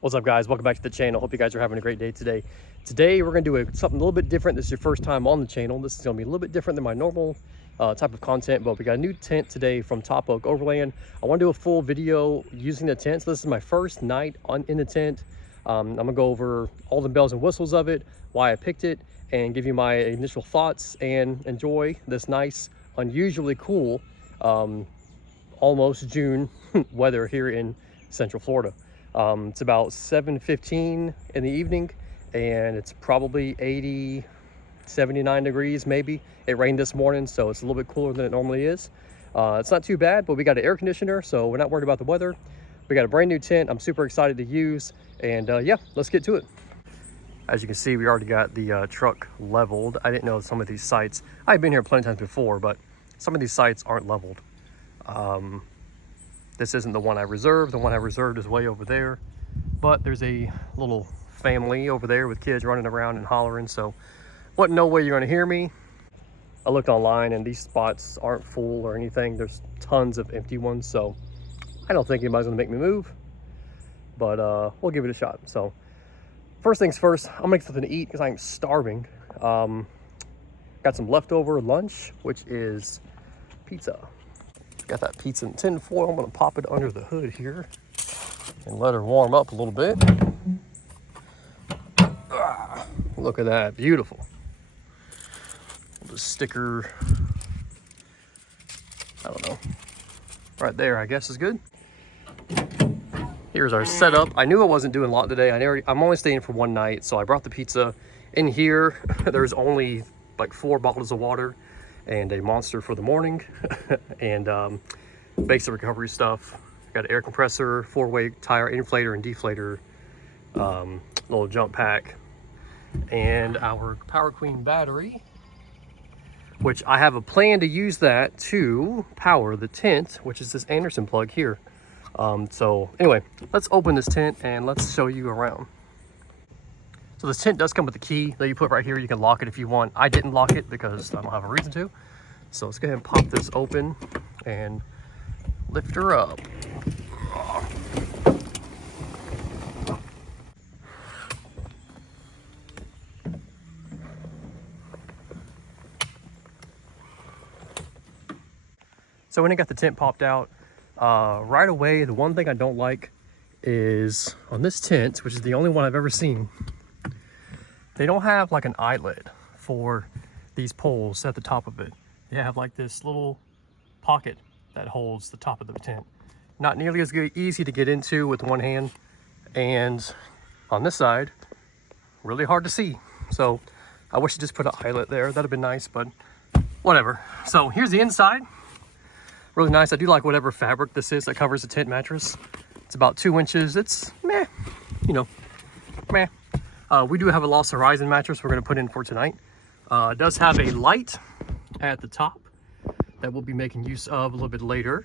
What's up, guys? Welcome back to the channel. Hope you guys are having a great day today. Today we're going to do something a little bit different. This is your first time on the channel. This is going to be a little bit different than my normal type of content, but we got a new tent today from Topoak Overland. I want to do a full video using the tent. So this is my first night in the tent. I'm going to go over all the bells and whistles of it, why I picked it, and give you my initial thoughts and enjoy this nice, unusually cool, almost June weather here in Central Florida. It's about 7:15 in the evening and it's probably 80, 79 degrees maybe. It rained this morning, so it's a little bit cooler than it normally is. It's not too bad, but we got an air conditioner, so we're not worried about the weather. We got a brand new tent I'm super excited to use, and yeah, let's get to it. As you can see, we already got the truck leveled. I didn't know some of these sites, I've been here plenty of times before, but some of these sites aren't leveled. This isn't the one I reserved. The one I reserved is way over there, but there's a little family over there with kids running around and hollering, so wasn't no way you're gonna hear me. I looked online and these spots aren't full or anything. There's tons of empty ones, so I don't think anybody's gonna make me move, but we'll give it a shot. So first things first, I'm gonna get something to eat because I'm starving. Got some leftover lunch, which is pizza. Got that pizza in tin foil. I'm gonna pop it under the hood here and let her warm up a little bit. Look at that, beautiful. The sticker, I don't know, right there I guess is good. Here's our setup. I knew I wasn't doing a lot today. I'm only staying for one night, so I brought the pizza in here. There's only like 4 bottles of water and a Monster for the morning, and basic recovery stuff. Got an air compressor, 4-way tire inflator and deflator, little jump pack, and our Power Queen battery, which I have a plan to use that to power the tent, which is this Anderson plug here. So anyway, let's open this tent and let's show you around. So this tent does come with a key that you put right here. You can lock it if you want. I didn't lock it because I don't have a reason to. So let's go ahead and pop this open and lift her up. So when I got the tent popped out, right away, the one thing I don't like is on this tent, which is the only one I've ever seen, they don't have like an eyelet for these poles at the top of it. They have like this little pocket that holds the top of the tent. Not nearly as easy to get into with one hand, and on this side, really hard to see. So I wish I just put an eyelet there. That'd have been nice, but whatever. So here's the inside. Really nice. I do like whatever fabric this is that covers the tent mattress. It's about 2 inches. It's meh, you know, meh. We do have a Lost Horizon mattress we're going to put in for tonight. It does have a light at the top that we'll be making use of a little bit later.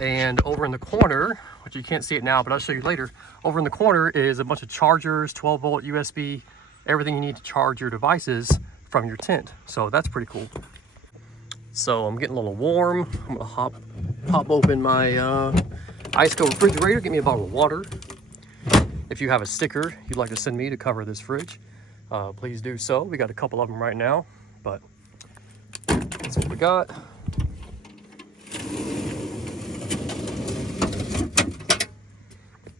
And over in the corner, which you can't see it now, but I'll show you later, over in the corner is a bunch of chargers, 12-volt USB, everything you need to charge your devices from your tent. So that's pretty cool. So I'm getting a little warm. I'm gonna pop open my Iceco refrigerator, get me a bottle of water. If you have a sticker you'd like to send me to cover this fridge, please do so. We got a couple of them right now, but that's what we got.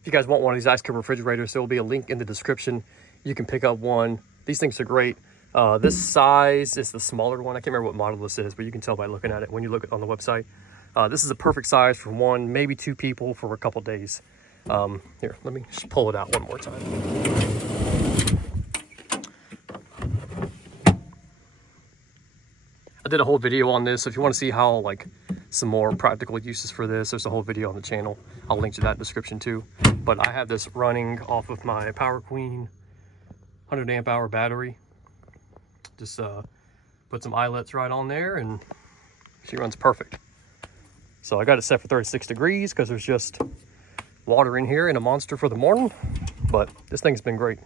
If you guys want one of these Iceco refrigerators, there will be a link in the description. You can pick up one. These things are great. This size is the smaller one. I can't remember what model this is, but you can tell by looking at it when you look on the website. This is a perfect size for 1, maybe 2 people for a couple days. Here, let me just pull it out one more time. I did a whole video on this, so if you want to see how, like, some more practical uses for this, there's a whole video on the channel. I'll link to that in the description too. But I have this running off of my Power Queen 100 amp hour battery. Just put some eyelets right on there and she runs perfect. So I got it set for 36 degrees because there's just water in here and a Monster for the morning, but this thing's been great.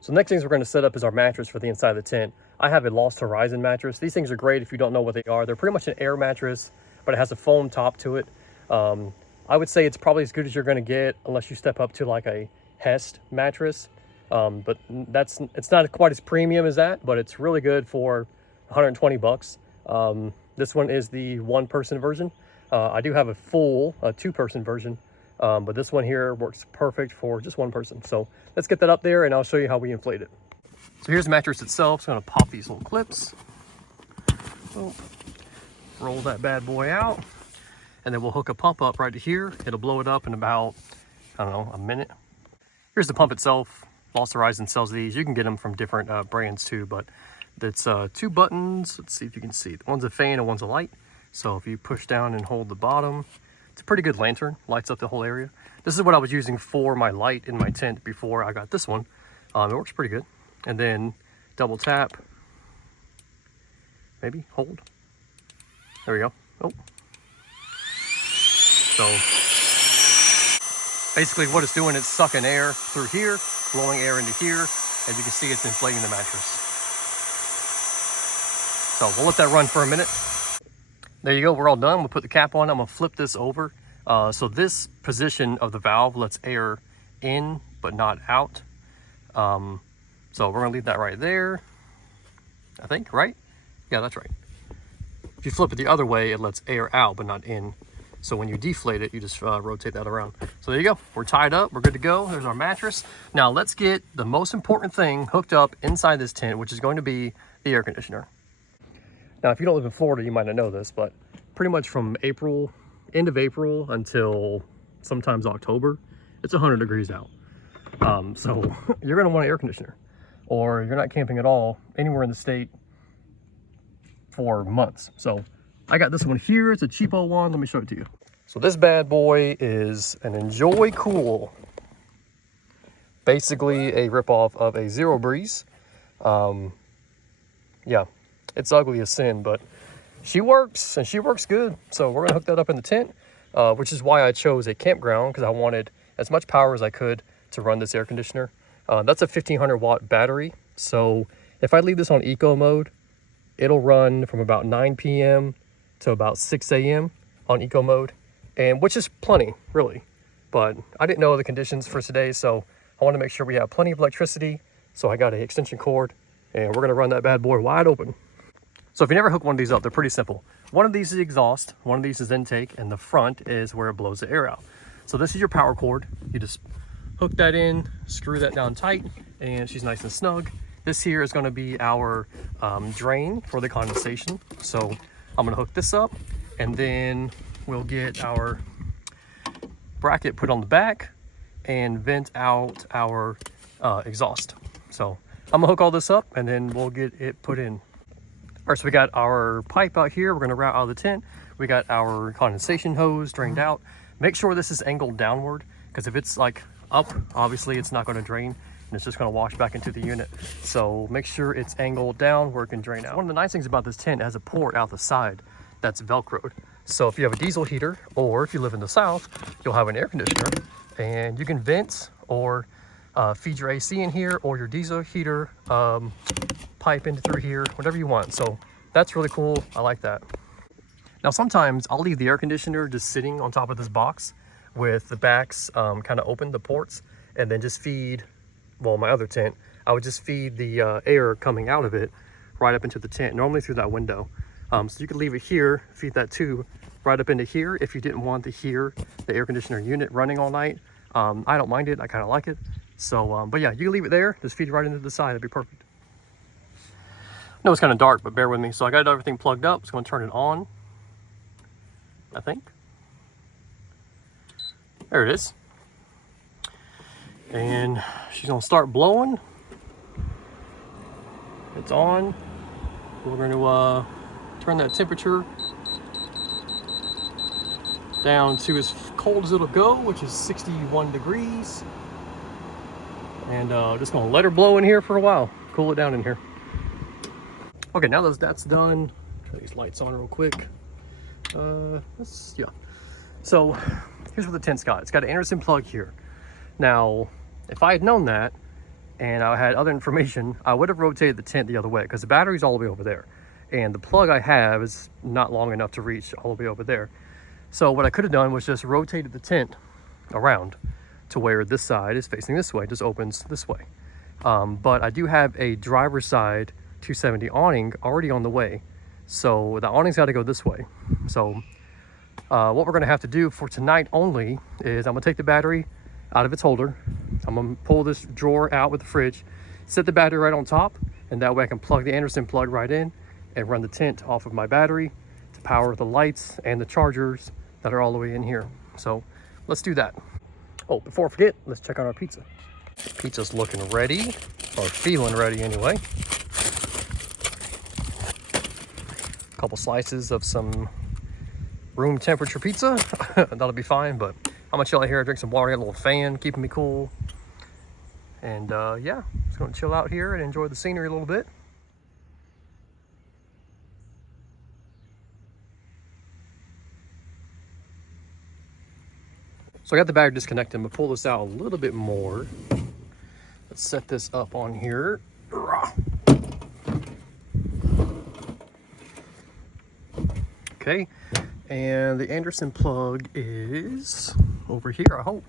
So next things we're going to set up is our mattress for the inside of the tent. I have a Lost Horizon mattress. These things are great if you don't know what they are. They're pretty much an air mattress, but it has a foam top to it. I would say it's probably as good as you're going to get unless you step up to like a Hest mattress. But it's not quite as premium as that, but it's really good for 120 bucks. This one is the one-person version. I do have a full two-person version, but this one here works perfect for just one person. So let's get that up there and I'll show you how we inflate it. So here's the mattress itself. So I'm gonna pop these little clips. Oh, roll that bad boy out, and then we'll hook a pump up right to here. It'll blow it up in about, I don't know, a minute. Here's the pump itself. Lost Horizon sells these. You can get them from different brands too, but it's two buttons. Let's see if you can see. One's a fan and one's a light. So if you push down and hold the bottom, it's a pretty good lantern. Lights up the whole area. This is what I was using for my light in my tent before I got this one. It works pretty good. And then double tap. Maybe hold. There we go. Oh. So basically what it's doing is sucking air through here, blowing air into here. As you can see, it's inflating the mattress. So we'll let that run for a minute. There you go, we're all done. We'll put the cap on. I'm gonna flip this over. So this position of the valve lets air in, but not out. So we're gonna leave that right there. I think, right? Yeah, that's right. If you flip it the other way, it lets air out, but not in. So when you deflate it, you just rotate that around. So there you go, we're tied up, we're good to go. There's our mattress. Now let's get the most important thing hooked up inside this tent, which is going to be the air conditioner. Now, if you don't live in Florida, you might not know this, but pretty much from April, end of April until sometimes October, it's 100 degrees out. So you're gonna want an air conditioner, or you're not camping at all anywhere in the state for months. So I got this one here. It's a cheapo one. Let me show it to you. So this bad boy is an Enjoy Cool. Basically a ripoff of a Zero Breeze. Yeah, it's ugly as sin, but she works, and she works good. So we're gonna hook that up in the tent, which is why I chose a campground, because I wanted as much power as I could to run this air conditioner. That's a 1500 watt battery. So if I leave this on eco mode, it'll run from about 9 p.m. to about 6 a.m. on eco mode, and which is plenty, really. But I didn't know the conditions for today, so I want to make sure we have plenty of electricity. So I got an extension cord, and we're gonna run that bad boy wide open. So if you never hook one of these up, they're pretty simple. One of these is exhaust, one of these is intake, and the front is where it blows the air out. So this is your power cord. You just hook that in, screw that down tight, and she's nice and snug. This here is gonna be our drain for the condensation. So I'm gonna hook this up, and then we'll get our bracket put on the back and vent out our exhaust. So I'm gonna hook all this up, and then we'll get it put in. All right, so we got our pipe out here. We're gonna route out of the tent. We got our condensation hose drained out. Make sure this is angled downward, because if it's like up, obviously it's not gonna drain, and it's just gonna wash back into the unit. So make sure it's angled down where it can drain out. One of the nice things about this tent, it has a port out the side that's Velcroed. So if you have a diesel heater, or if you live in the South, you'll have an air conditioner, and you can vent or feed your AC in here, or your diesel heater pipe into through here, whatever you want. So that's really cool. I like that. Now sometimes I'll leave the air conditioner just sitting on top of this box with the backs kind of open, the ports, and then just feed, well, my other tent, I would just feed the air coming out of it right up into the tent, normally through that window. So you could leave it here, feed that tube right up into here if you didn't want to hear the air conditioner unit running all night. I don't mind it, I kind of like it. So, but yeah, you can leave it there, just feed it right into the side, it'd be perfect. I know it's kind of dark, but bear with me. So I got everything plugged up, just gonna turn it on, I think. There it is. And she's gonna start blowing. It's on. We're gonna turn that temperature down to as cold as it'll go, which is 61 degrees. And just gonna let her blow in here for a while, cool it down in here. Okay, now that that's done, turn these lights on real quick. Yeah. So here's what the tent's got. It's got an Anderson plug here. Now, if I had known that and I had other information, I would have rotated the tent the other way, because the battery's all the way over there. And the plug I have is not long enough to reach all the way over there. So what I could have done was just rotated the tent around to where this side is facing this way, just opens this way. But I do have a driver's side 270 awning already on the way. So the awning's got to go this way. So what we're gonna have to do for tonight only is I'm gonna take the battery out of its holder. I'm gonna pull this drawer out with the fridge, set the battery right on top, and that way I can plug the Anderson plug right in and run the tent off of my battery to power the lights and the chargers that are all the way in here. So let's do that. Oh, before I forget, let's check out our pizza. Pizza's looking ready, or feeling ready anyway. A couple slices of some room temperature pizza. That'll be fine, but I'm gonna chill out here, drink some water, get a little fan, keeping me cool. And yeah, just gonna chill out here and enjoy the scenery a little bit. So I got the battery disconnected. I'm gonna pull this out a little bit more. Let's set this up on here. Okay, and the Anderson plug is over here, I hope.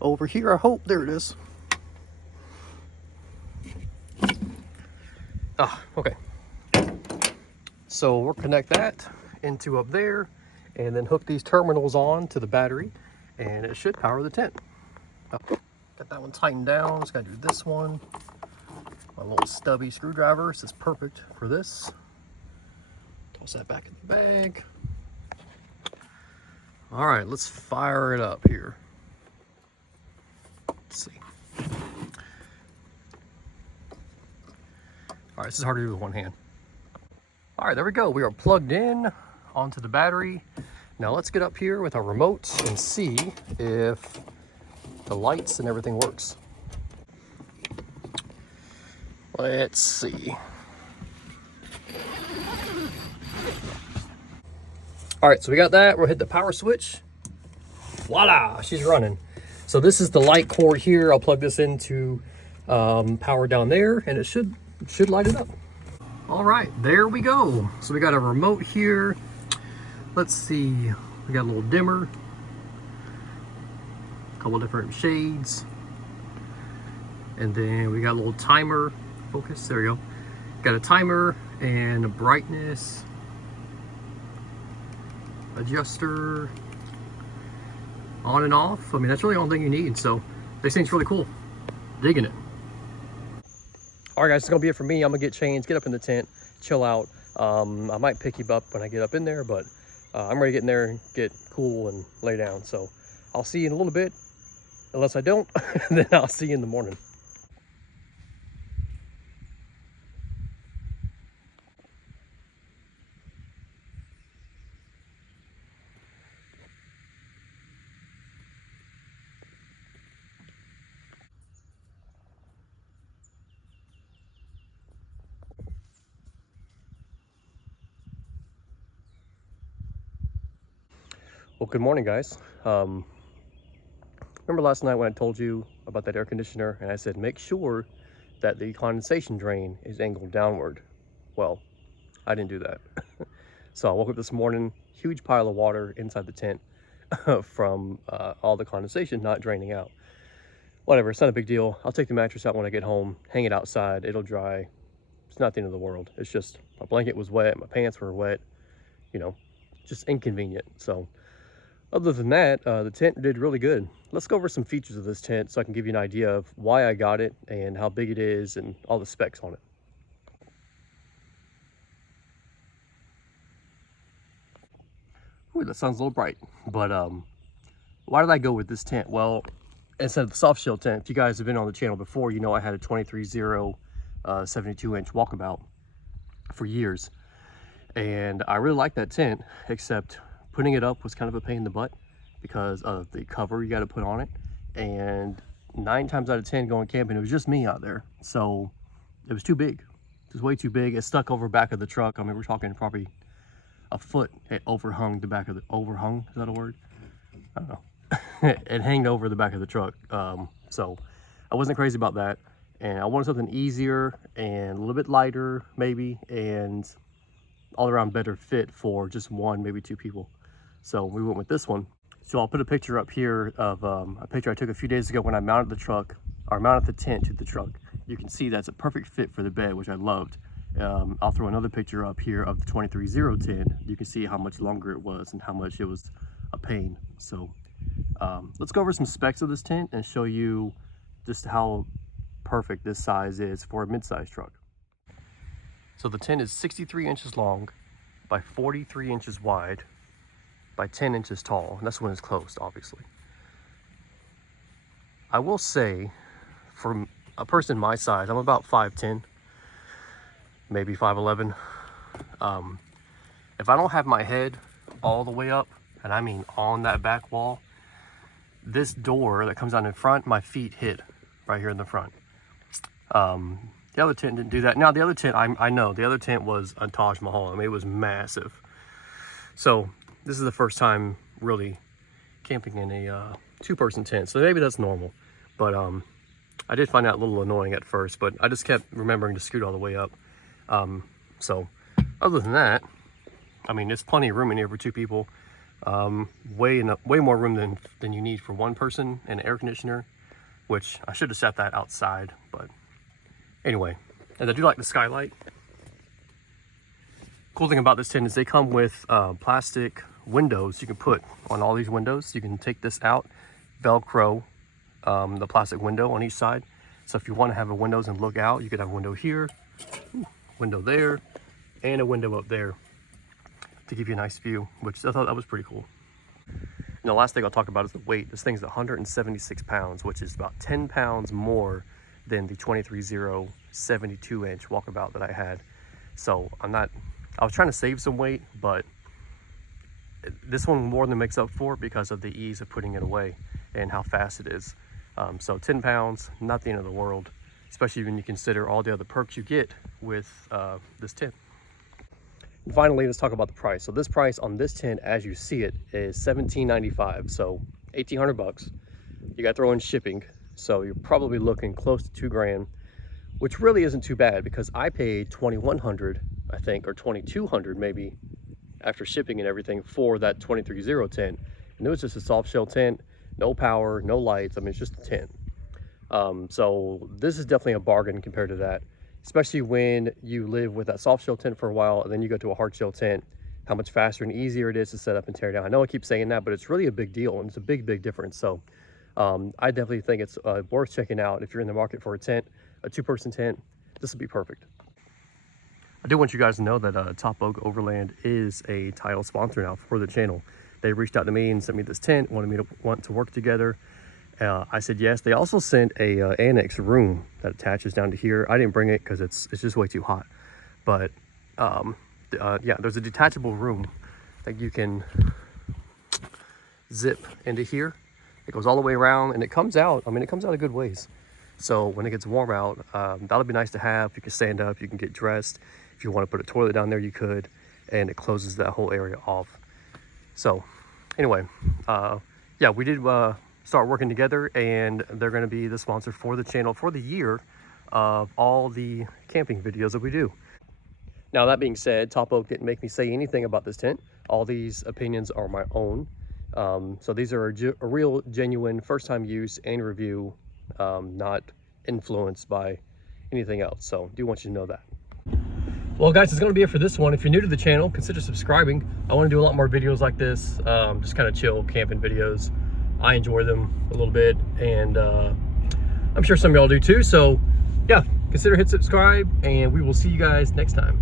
Over here, I hope. There it is. Ah, okay. So we'll connect that into up there and then hook these terminals on to the battery and it should power the tent. Oh, got that one tightened down. Just gotta do this one. My little stubby screwdriver. This is perfect for this. Toss that back in the bag. All right, let's fire it up here. Let's see. All right, this is hard to do with one hand. All right, there we go. We are plugged in onto the battery. Now let's get up here with our remote and see if the lights and everything works. Let's see. All right, so we got that. We'll hit the power switch. Voila, she's running. So this is the light cord here. I'll plug this into power down there and it should light it up. All right, there we go. So we got a remote here. Let's see, we got a little dimmer, a couple different shades, and then we got a little timer. Focus, there we go. Got a timer and a brightness adjuster, on and off. I mean, that's really the only thing you need. So this thing's really cool. Digging it. All right, guys, it's gonna be it for me. I'm gonna get changed, get up in the tent, chill out. I might pick you up when I get up in there, but I'm ready to get in there and get cool and lay down. So I'll see you in a little bit. Unless I don't, then I'll see you in the morning. Well, good morning, guys. Remember last night when I told you about that air conditioner and I said make sure that the condensation drain is angled downward? Well, I didn't do that. So I woke up this morning, huge pile of water inside the tent from all the condensation not draining out. Whatever, it's not a big deal. I'll take the mattress out when I get home, hang it outside, it'll dry. It's not the end of the world. It's just my blanket was wet, my pants were wet, you know, just inconvenient. So other than that, the tent did really good. Let's go over some features of this tent so I can give you an idea of why I got it and how big it is and all the specs on it. Ooh, that sounds a little bright, but why did I go with this tent? Well, instead of the soft shell tent, if you guys have been on the channel before, you know I had a 23-0 72-inch walkabout for years. And I really like that tent, except putting it up was kind of a pain in the butt because of the cover you got to put on it. And 9 times out of 10 going camping, it was just me out there. So it was too big. It was way too big. It stuck over back of the truck. I mean, we're talking probably a foot. It overhung the back of the, overhung, is that a word? I don't know. It hanged over the back of the truck. So I wasn't crazy about that. and I wanted something easier and a little bit lighter maybe, and all around better fit for just one, maybe two people. So we went with this one. So I'll put a picture up here of a picture I took a few days ago when I mounted the truck, or mounted the tent to the truck. You can see that's a perfect fit for the bed, which I loved. I'll throw another picture up here of the 23-0 tent. You can see how much longer it was and how much it was a pain. So let's go over some specs of this tent and show you just how perfect this size is for a mid-size truck. So the tent is 63 inches long by 43 inches wide by 10 inches tall, and that's when it's closed, obviously. I will say, for a person my size, I'm about 5'10", maybe 5'11". If I don't have my head all the way up, and I mean on that back wall, this door that comes out in front, my feet hit right here in the front. The other tent didn't do that. Now the other tent, I know, the other tent was a Taj Mahal. I mean, it was massive. So this is the first time really camping in a two-person tent. So maybe that's normal. But I did find that a little annoying at first, but I just kept remembering to scoot all the way up. So other than that, I mean, there's plenty of room in here for two people. Way more room than you need for one person, and an air conditioner, which I should have set that outside, but anyway. And I do like the skylight. Cool thing about this tent is they come with plastic windows you can put on all these windows. You can take this out, Velcro the plastic window on each side. So if you want to have a windows and look out, you could have a window here, window there, and a window up there to give you a nice view, which I thought that was pretty cool. And the last thing I'll talk about is the weight. This thing's 176 pounds, which is about 10 pounds more than the 23-0 72-inch walkabout that I had. So I was trying to save some weight, but this one more than makes up for it because of the ease of putting it away and how fast it is. So 10 pounds, not the end of the world, especially when you consider all the other perks you get with this tent. And finally, let's talk about the price. So this price on this tent, as you see it, is $17.95, so $1,800. You got to throw in shipping, so you're probably looking close to $2,000, which really isn't too bad because I paid $2,100, I think, or $2,200 maybe, after shipping and everything for that 23-0 tent. And it was just a soft shell tent, no power, no lights. I mean, it's just a tent. So this is definitely a bargain compared to that, especially when you live with that soft shell tent for a while and then you go to a hard shell tent, how much faster and easier it is to set up and tear down. I know I keep saying that, but it's really a big deal, and it's a big difference. So I definitely think it's worth checking out if you're in the market for a tent, a two-person tent. This would be perfect. I do want you guys to know that Topoak Overland is a title sponsor now for the channel. They reached out to me and sent me this tent, wanted me to want to work together. I said yes. They also sent a annex room that attaches down to here. I didn't bring it because it's just way too hot. But yeah, there's a detachable room that you can zip into here. It goes all the way around and it comes out. I mean, it comes out a good ways. So when it gets warm out, that'll be nice to have. You can stand up, you can get dressed. If you want to put a toilet down there, you could, and it closes that whole area off. So anyway, yeah, we did start working together, and they're going to be the sponsor for the channel for the year of all the camping videos that we do. Now, that being said, Topoak didn't make me say anything about this tent. All these opinions are my own. So these are a real, genuine, first-time use and review, not influenced by anything else. So do want you to know that. Well, guys, it's going to be it for this one. If you're new to the channel, consider subscribing. I want to do a lot more videos like this, just kind of chill camping videos. I enjoy them a little bit, and I'm sure some of y'all do too. So yeah, consider hit subscribe, and we will see you guys next time.